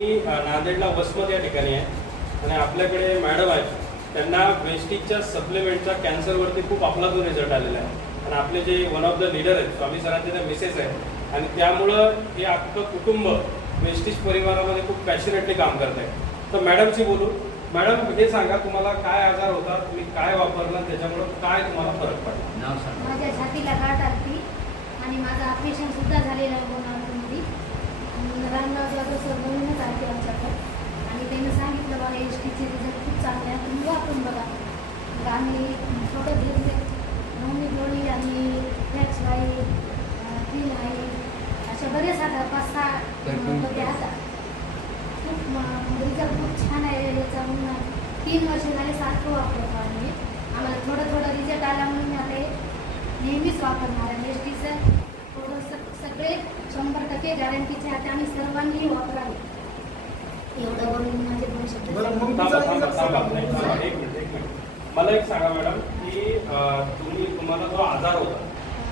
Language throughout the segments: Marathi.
मी नांदेडला वसमत या ठिकाणी आहे आणि आपल्याकडे मॅडम आहेत. त्यांना वेस्टीजच्या सप्लिमेंटच्या कॅन्सरवरती खूप अफलातून रिझल्ट आलेला आहे आणि आपले जे वन ऑफ द लीडर आहेत स्वामी सरांचे त्या मिसेस आहेत आणि त्यामुळं हे अख्खं कुटुंब वेस्टीज परिवारामध्ये खूप पॅशनेटली काम करत आहे. तर मॅडमशी बोलू. मॅडम, हे सांगा तुम्हाला काय आजार होता, तुम्ही काय वापरला, त्याच्यामुळं काय तुम्हाला फरक पडला? माझ्या छातीला गाठ आली आणि माझं ऑपरेशन सुद्धा झालेलं आहे मध्ये. रामराव जाधव सर म्हणूनच आले आमच्याकडे आणि त्यांनी सांगितलं बघा एसटीचे रिझल्ट खूप चांगले आहे, तुम्ही वापरून बघा. मग आम्ही छोटं घेतले नवमी गोळी आणि फ्लॅक्स वाई क्रील आहे अशा बरेच आता 5-6 होते. आता खूप रिझल्ट खूप छान आहे याचा. म्हणून 3 वर्ष झाले सारखं वापरतो आम्ही. आम्हाला थोडं रिझल्ट आला म्हणून मी आता नेहमीच वापरणार आहे. एसटीचं सगळे 100% गॅरंटीचे आहे. आम्ही सर्वांनी वापरावे एवढं बोलून माझे 2 शब्द. एक मिनिट. मला एक सांगा मॅडम की तुम्हाला जो आजार होता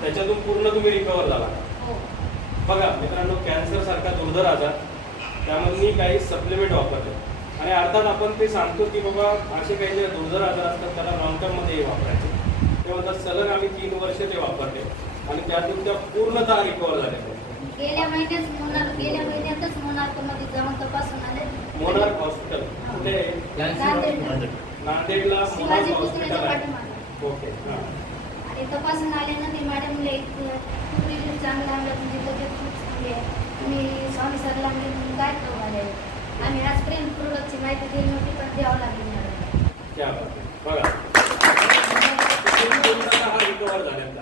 त्याच्यातून पूर्ण तुम्ही रिकवर झाला. हो. बघा मित्रांनो, कॅन्सर सारखा दुर्धर आजार, त्यामध्ये मी काही सप्लिमेंट वापरते आणि अर्थात आपण ते सांगतो की बाबा असे काही जे दुर्धर आजार असतात त्याला लॉंग टर्ममध्ये वापरायचे. ते म्हणतात सलग आम्ही 3 वर्ष ते वापरले आणि त्यातून त्या पूर्णतः रिकवर झाल्या. गेल्या महिन्यातच मोनार्कमध्ये जाऊन तपासून आले. मोनार्क हॉस्पिटल कुठे? नांदेडला मोनार्क हॉस्पिटल आहे. ओके. आणि तपासून आल्यानं ते मॅडमले खूप रिझल्ट चांगला आला, तुमची तब्येत खूप चांगली आहे. तुम्ही स्वामी सरला म्हणून काय करू आले. आम्ही आजपर्यंत प्रोडक्टची माहिती दिली नव्हती पण द्यावं लागली मॅडम. क्या बघा हा रिकवर झाल्याचा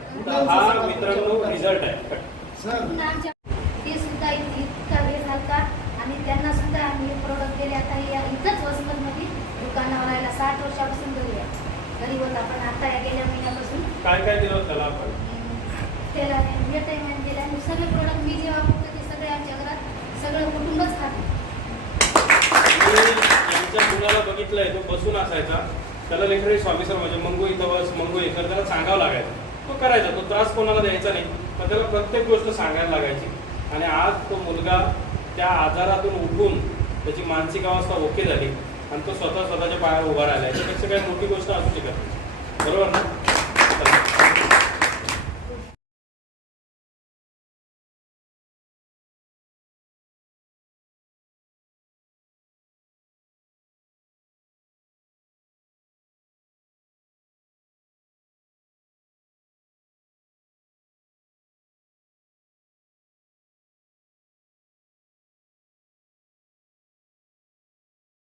हा मित्रांनो रिझल्ट आहे. आमच्या ते सुद्धा इतका वेळ झाला आणि त्यांना सुद्धा आम्ही प्रोडक्ट दिले. आता इथंच वसमतमध्ये दुकानावर राहिला 60 वर्षापासून घरी होता. पण आता या गेल्या महिन्यापासून काय काय दिलं त्याला आपण? त्याला विटामिन दिला आणि सगळे प्रोडक्ट मी जे वापरतो ते सगळे आमच्या घरात सगळं कुटुंबच खाते. त्यांच्या मुलाला बघितलंय, तो बसून असायचा, त्याला लेकरे स्वामी सर म्हणजे मंगू इथं बस, मंगू इथं, त्याला सांगावं लागायचं. तो करायचा, तो त्रास कोणाला द्यायचा नाही, पण त्याला प्रत्येक गोष्ट सांगायला लागायची. आणि आज तो मुलगा त्या आजारातून उठून त्याची मानसिक अवस्था ओके झाली आणि तो स्वतःच्या पायावर उभा राहिला. याच्यापेक्षा काही मोठी गोष्ट असू शकत नाही. बरोबर ना?